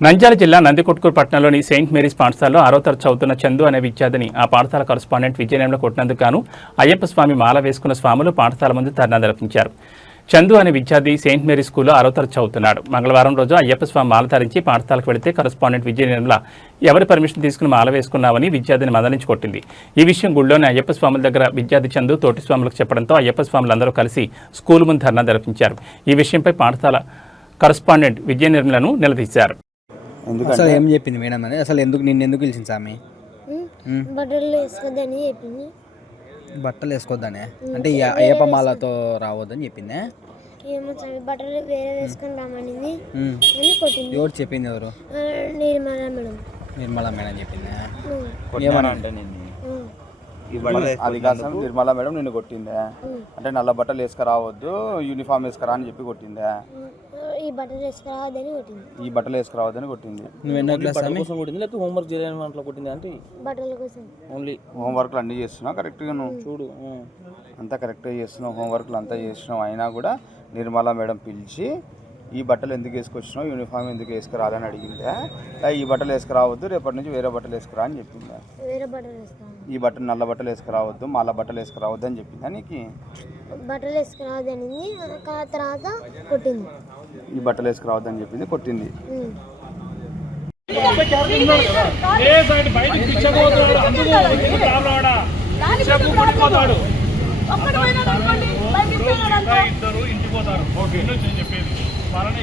నంద్యాల జిల్లా నందికొట్కూరు పట్టణంలోని Saint Mary's పాఠశాలలో ఆరో తరచు చదువుతున్న చందు అనే విద్యార్థిని ఆ పాఠశాల కరస్పాండెంట్ విజయనగరంలో కొట్టినందుకు గాను అయ్యప్ప స్వామి మాల వేసుకున్న స్వాములు పాఠశాల ముందు ధర్నా నిర్వహించారు చందు అనే విద్యార్థి సెయింట్ మేరీ స్కూల్లో ఆరో తరగతి చదువుతున్నాడు. మంగళవారం రోజు అయ్యప్ప స్వామి మాల ధరించి పాఠశాలకు వెళితే కరస్పాండెంట్ విజయనిర్మల ఎవరి పర్మిషన్ తీసుకుని మాల వేసుకున్నావని విద్యార్థిని మదలించి కొట్టింది. ఈ విషయం గుళ్ళోని అయ్యప్ప స్వాముల దగ్గర విద్యార్థి చందు తోటి స్వాములకు చెప్పడంతో అయ్యప్ప స్వాములందరూ కలిసి స్కూల్ ముందు ధర్నా నిర్వహించారు ఈ విషయంపై పాఠశాల కరస్పాండెంట్ విజయ నిర్మలను నిలదీశారు అసలు ఏం చెప్పింది మేడం అని అసలు ఎందుకు నిన్ను ఎందుకు పిలిచింది సామి? బట్టలు వేసుకోద్దని చెప్పింది. బట్టలు వేసుకోవద్దనే అంటే అయ్యప్ప మాలతో రావద్దని చెప్పిందే? ఏమో బట్టలు వేరే వేసుకొని. అని కొట్టింది. ఎవరు చెప్పింది ఎవరు? నిర్మల మేడం. నిర్మలా మేడం చెప్పిందే? ఉమ్, ఏమన్నా? ఉమ్, అది కాసం నిర్మలా మేడం నిన్ను కొట్టిందే? అంటే నల్ల బట్టలు వేసుకురావద్దు యూనిఫామ్ వేసుకురా అని చెప్పి కొట్టిందే? ఈ బట్టలు వేసుకురావద్దని కొట్టింది. ఈ బట్టలు వేసుకురావద్దని కొట్టింది. నువ్వు ఎన్నో క్లాస్ సామి కొట్టింది? లేకపోతే హోంవర్క్ చేయని దాంట్లో కొట్టింది అంటే బట్టల కోసం. ఓన్లీ హోంవర్క్లు అన్నీ చేస్తున్నావు? కరెక్ట్గా నువ్వు? చూడు అంతా కరెక్ట్గా చేస్తున్నావు. హోంవర్క్లు అంతా చేస్తున్నావు. అయినా కూడా నిర్మలా మేడం పిలిచి ఈ బట్టలు ఎందుకు వేసుకొచ్చినావు? యూనిఫామ్ ఎందుకు వేసుకురాలని అడిగిందే? "ఏ, ఈ బట్టలు వేసుకురావద్దు. రేపటి నుంచి వేరే బట్టలు వేసుకురా అని చెప్పిందా? వేరే బట్టలు వేస్తాను. ఈ బట్టలు నల్ల బట్టలు వేసుకురావద్దు. మాల బట్టలు వేసుకురావద్దు అని చెప్పిందా నీకు? బట్టలు వేసుకురావద్దని ఆ తర్వాత కొట్టింది. ఈ బట్టలు వేసుకురావద్దని చెప్పింది కొట్టింది. ఇద్దరు చెప్పేది వాళ్ళని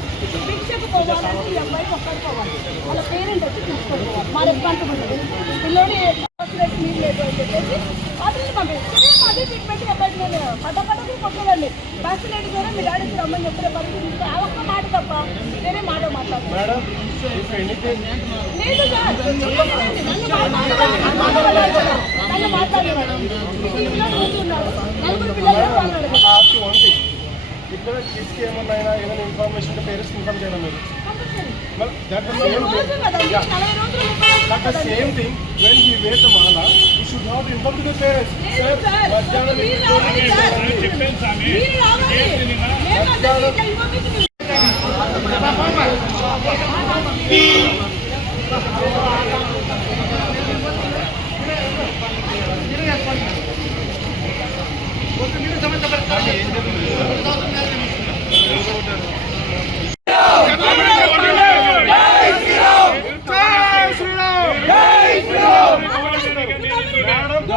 పోవాలంటే ఈ అబ్బాయికి ఒక్కడికి పోవాలి వాళ్ళ పేరెంట్ వచ్చి తీసుకొని పోవాలి మా రెస్పాన్సిబిలిటీ పిల్లోడి మీరు లేదు అని చెప్పేసి అతన్ని పంపించారు అదే ట్రీట్మెంట్ అబ్బాయికి నేను పద పదకి కొట్టదండి బస్సు లేడు కూడా మీ డాడీకి రమ్మని చెప్పిన పరిస్థితి ఆ ఒక్క మాట తప్ప నేనే మాట మాట్లాడుతున్నాను లేదు సార్. నన్ను మాట్లాడలేదు. నన్ను మాట్లాడలేదు. నలుగురు పిల్లలు వాళ్ళు అడగారు. ఇక్కడ కిడ్స్కి ఏమన్నా ఏదైనా ఇన్ఫర్మేషన్ ఉంటే పేరెంట్స్ ఇన్ఫార్మ్ చేయాలి మీరు? That is same thing. When